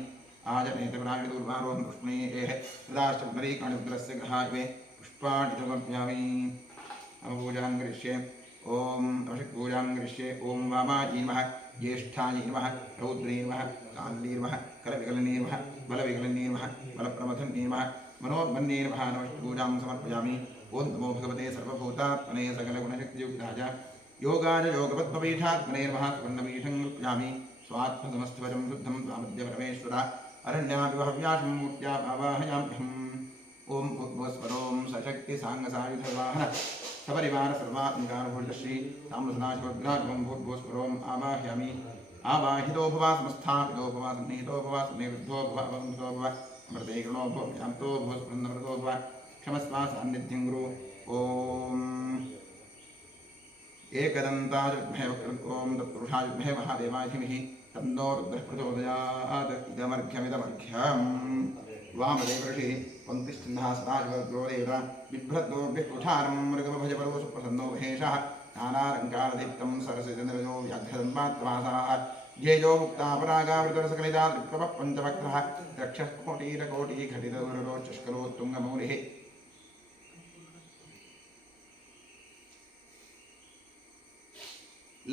आजनेतपरायणदूर्वारोहं कृष्णेः तदाश्च पुनरीकाणिरुद्रस्य ग्रहाय पुष्पाणि समर्पयामि अवपूजां करिष्ये ॐ अभिषेकपूजां करिष्ये ॐ वामायै नमः ज्येष्ठायै नमः रौद्रे नमः काल्ये नमः करविकलने नमः बलविकलने नमः बलप्रमथन्ये नमः मनोन्मन्ये नमः नमस्पूजां समर्पयामि ॐ नमो भगवते सर्वभूतात्मने सकलगुणशक्तियुक्ताय योगाय योगपद्मपीठात्मने नमः सुवर्णपीठं कल्पयामि स्वात्मसमस्तवरं शुद्धं त्वामद्य परमेश्वर अरण्याविवहव्यासं मूर्त्या आवाहयाम्यहम् ॐ भूर्भुवस्वरों सशक्तिसाङ्गसायुधवाहन सपरिवार सर्वात्मकानुभूतश्री ताम्रसदाशिवग्रागं भूर्भुवस्वरों आवाहयामि आवाहितो भवा समस्थापितो भवा सन्निहितो भवा सन्निवृद्धो भवा अवन्तो भवा अमृते कृणो भव यान्तो भव स्पृन्दमृतो भव क्षमस्वा सान्निध्यं गुरु ॐ एकदन्ताय विद्महे वक्रतुण्डाय तत्पुरुषाय विद्महे महादेवाय धीमहि तन्नो रुद्रः प्रचोदयात् इदमर्घ्यमिदमर्घ्यम् वामदेवर्षिः पङ्क्तिश्चिह्नः सदाशिवरुद्रो देवता बिभ्रद्गोभिः कुठारं मृगमभजपरो सुप्रसन्नो महेशः नानालङ्कारदीप्तं सरसिजनरजो व्याघ्रदन्मात्रमासाः ध्येयो मुक्तापरागावृतरसकलिता त्रिप्रभः पञ्चवक्त्रः रक्षः कोटिरकोटिघटितगुरुरोचष्करोत्तुङ्गमौलिः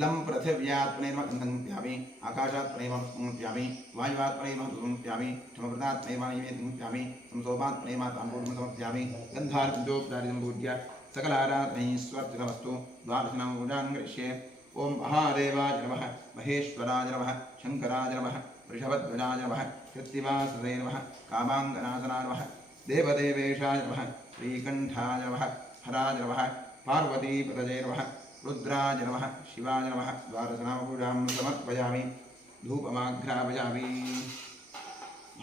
लं पृथिव्यात्मनेव गन्धमुप्यामि आकाशात्मनेव मुप्यामि वायुवात्मनेव मुप्यामि क्षमप्रदात्मनेव नैवेद्यमुप्यामि संसोपात्मनेव ताम्बूलं समर्पयामि गन्धार्जोपचारितं पूज्य सकलाराधनैश्वर्तितमस्तु द्वादशनां पूजां करिष्ये ॐ महादेवाय नमः महेश्वराय नमः शङ्कराय नमः वृषभध्वजाय नमः कृत्तिवासुदे नमः कामाङ्गनाशनाय नमः देवदेवेशाय नमः श्रीकण्ठाय नमः हराय नमः पार्वतीपतये नमः रुद्राय नमः शिवाय नमः द्वादशनामपूजां समर्पयामि धूपमाघ्रापयामि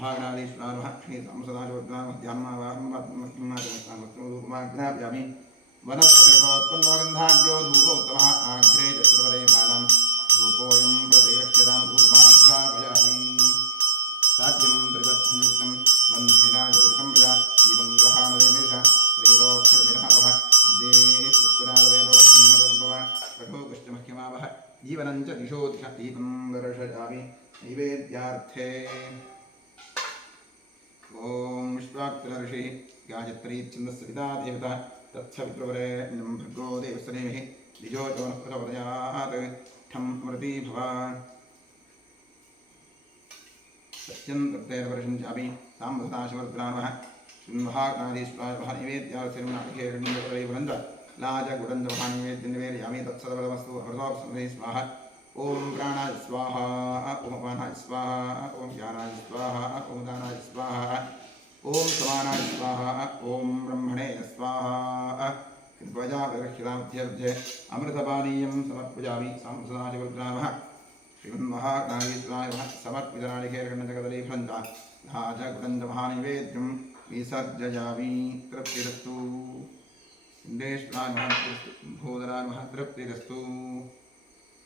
भागनादीश्वराय नमः श्रीसंसदायोग्रामध्यान्मावाहमाघ्रापयामि वनस्पतिरसोत्पन्नगन्धाढ्यो धूपोत्तमः आघ्रे चतुर्वदैमानं धूपोऽयं प्रतिगृह्यतां धूपमाघ्रापयामि साध्यं त्रिवत्संयुक्तं वह्नेना योजितं प्रजा दीपं ग्रहाणदेवेश त्रैलोक्यविरापः देः पुष्परालवेदोन्नतसम्भव कठोकश्चमह्यमावः जीवनं च दिशो दिश दीपं दर्शयामि नैवेद्यार्थे ॐ विश्वाक्षरऋषिः गायत्री छन्दस्सविता देवता तत्सवितुर्वरेण्यं भर्गो देवस्य धीमहि धियो यो नः प्रचोदयात् ठं अमृती भव सत्यं तत्तेन परिषञ्चामि ताम्बसदाशिवरुद्रानमः शृण्वहानादीश्वराय नमः नैवेद्यार्थिर्नाटिकेरण्यवरैवलञ्च लाजगुडञ्जमहानैवेद्यनिवेदयामि तत्सदवदमस्तु अमृतोऽप्सुते स्वाहा ओम प्राणाय स्वाहा ओम अपानाय स्वाहा ओम ज्ञानाय स्वाहा ओम दानाय स्वाहा ओम समानाय स्वाहा ओम ब्रह्मणे स्वाहा कृपयाभिरक्षिताभ्यर्थे अमृतपानीयं समर्पयामि सांसदाजगुरुद्रामः श्रीमन्महाकालीश्वराय समर्पितनालिकेरकण्डकदलीफलञ्च धाजगुणञ्जमहानिवेद्यं विसर्जयामि तृप्तिरस्तु सिन्धेश्वराय भूधराय तृप्तिरस्तु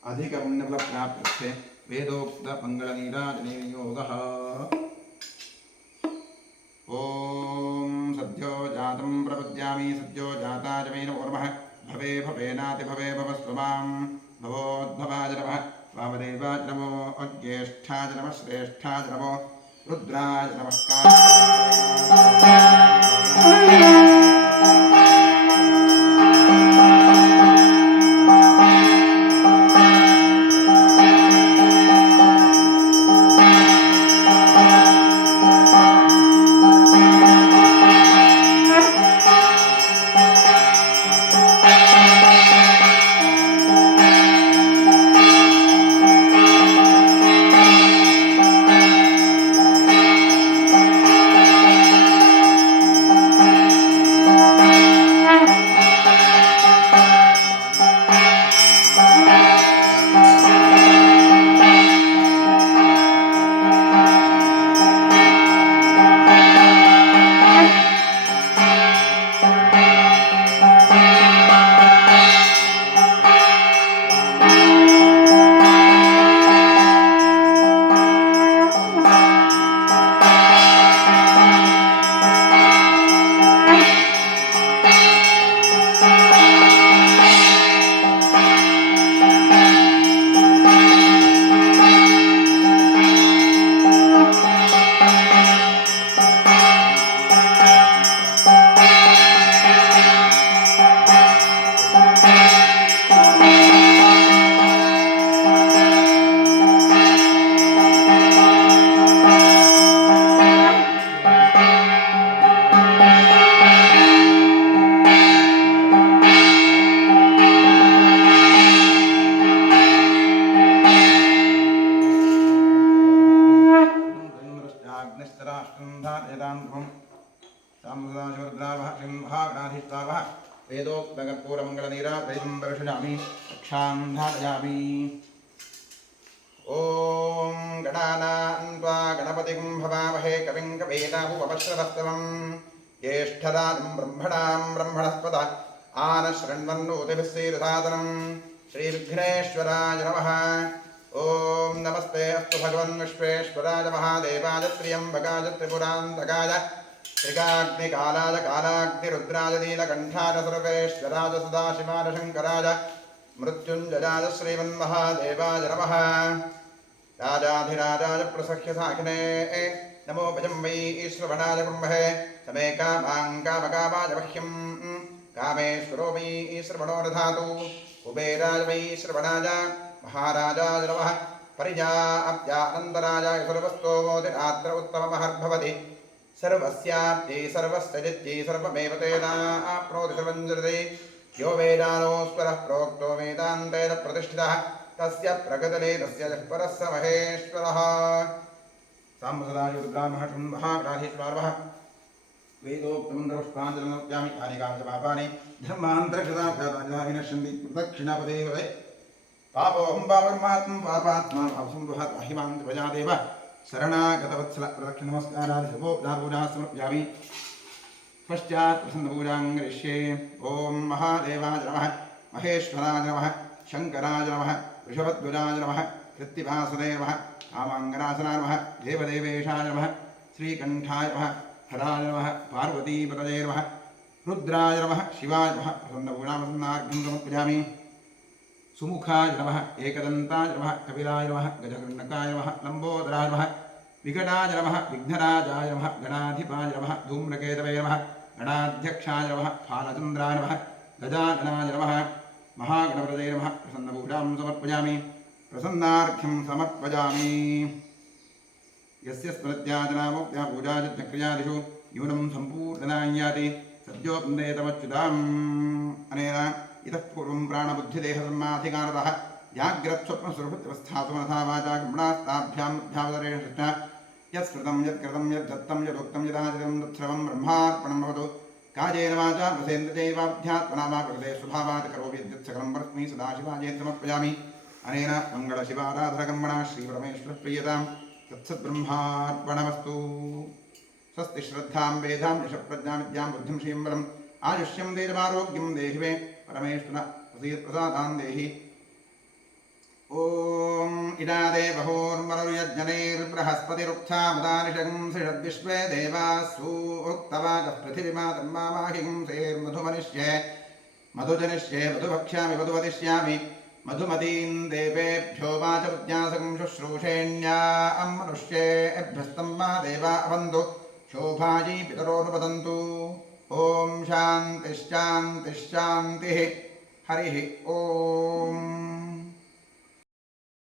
अधिकपुण्यफलप्राप्त्यर्थे वेदोक्तमङ्गलनीराजनयोगः ॐ सद्यो जातं प्रपद्यामि सद्यो जाताय मे नमो नमः भवे भवेनातिभवे भवस्वमां भवोद्भवाय नमः वामदेवाय नमो अज्ञेष्ठाय नमः श्रेष्ठाय नमो रुद्राय नमस्कारः वेदोक्तकर्पूरमङ्गलनीराजनं दर्शयामि रक्षां धारयामि ॐ गणानां त्वा गणपतिं भवामहे कविं कवीनामुपमश्रवस्तमं ज्येष्ठराजं ब्रह्मणां ब्रह्मणस्पद आनशृण्वन्नोतिभिः श्रीरसादनं श्रीविघ्नेश्वराय नमः ॐ नमस्ते अस्तु भगवन् विश्वेश्वराय महादेवाय त्र्यम्बकाय त्रिपुरान्तकाय त्रिकाग्निकालाय कालाग्निरुद्राय नीलकण्ठाय सर्वेश्वराय सदाशिवाय शङ्कराय मृत्युञ्जयाय श्रीमन्महादेवाय नमः राजाधिराजाय प्रसह्य साखिने नमो भजं वै श्रवणाय ब्रह्महे समे कामां कामकामाय मह्यं कामेश्वरो वै श्रवणो दधातु कुबेराय वै श्रवणाय महाराजाय नमः परिजाप्त्यानन्दराजाय सर्वस्तोमोदिरात्र उत्तममहर्भवति सर्वस्याप्त्यै सर्वस्य जित्यै सर्वमेव तेनाप्नोति सर्वं जगति यो वेदानोऽस्वरः प्रोक्तो वेदान्तेन प्रतिष्ठितः तस्य प्रगतले तस्य परः स महेश्वरः साम्बसदायुरुद्रामः महाग्राधीश्वरः वेदोक्तमन्त्रपुष्पाञ्जलिनोक्त्यामि कानिकानि च पापानि धर्मान्तरकृतानि नश्यन्ति प्रदक्षिणापदे भवे पापोऽहं पापकर्मात्मं पापात्मा पापसंवहत् अहिमान् प्रजादेव शरणागतवत्सल प्रदक्षिणनमस्कारादि सर्वोपचारपूजाः समर्पयामि पश्चात् प्रसन्नपूजां करिष्ये ॐ महादेवाय नमः महेश्वराय नमः शङ्कराय नमः वृषभध्वजाय नमः कृत्तिभासने नमः कामाङ्गनासनाय नमः देवदेवेशाय नमः श्रीकण्ठाय नमः हराय नमः पार्वतीपतये नमः रुद्राय नमः शिवाय नमः प्रसन्नपूजामसन्नार्घ्यं समर्पयामि सुमुखाय नमः एकदन्ताय नमः कपिलाय नमः गजकर्णकाय नमः लम्बोदराय नमः विकटाय नमः विघ्नराजाय नमः गणाधिपाय नमः धूम्रकेतवे नमः गणाध्यक्षाय नमः फालचन्द्राय नमः गजाननाय नमः महागणपतये नमः प्रसन्नपूजां समर्पयामि प्रसन्नार्घ्यं समर्पयामि यस्य स्मृत्याजनामोक्त्या पूजाजज्ञक्रियादिषु न्यूनं सम्पूर्णनायाति सद्योपन्देतमच्युताम् अनेन इतः पूर्वं प्राणबुद्धिदेहधर्माधिकारतः व्याघ्रस्वप्नस्वरूपत्यवस्थासु मनसा वाचा कर्मणास्ताभ्यां अध्यावतरेण यत्स्मृतं यत्कृतं यद्दत्तं यदुक्तं यदाचरितं तत्सर्वं ब्रह्मार्पणं भवतु कायेन वाचा प्रसेन्द्रचैवाध्यात्मना वा प्रकृते स्वभावात् करोमि यद्यत्सकलं परस्मै सदाशिवाय समर्पयामि अनेन मङ्गलशिवाराधनकर्मणा श्रीपरमेश्वरप्रियतां तत्सद्ब्रह्मार्पणमस्तु स्वस्ति श्रद्धां वेदां यशप्रज्ञां विद्यां बुद्धिं श्रियं बलम् आयुष्यं देवारोग्यं देहि मे परमेश्वर प्रसादां देहि ॐ इडादेवहोर्मरुयज्ञनैर्बृहस्पतिरुक्थामदानिषं सृषद्विश्वे देवासु उक्तवागः पृथिवीमातन्मामाहिं सेर्मधुमनिष्ये मधुजनिष्ये मधुभक्ष्यामि मधुवदिष्यामि मधुमतीं देवेभ्यो वाचवज्ञासं शुश्रूषेण्या मनुष्येभ्यस्तं मा देवा अवन्तु शोभायै पितरोनुपतन्तु ॐ शान्तिश्शान्तिश्शान्तिः हरिः ॐ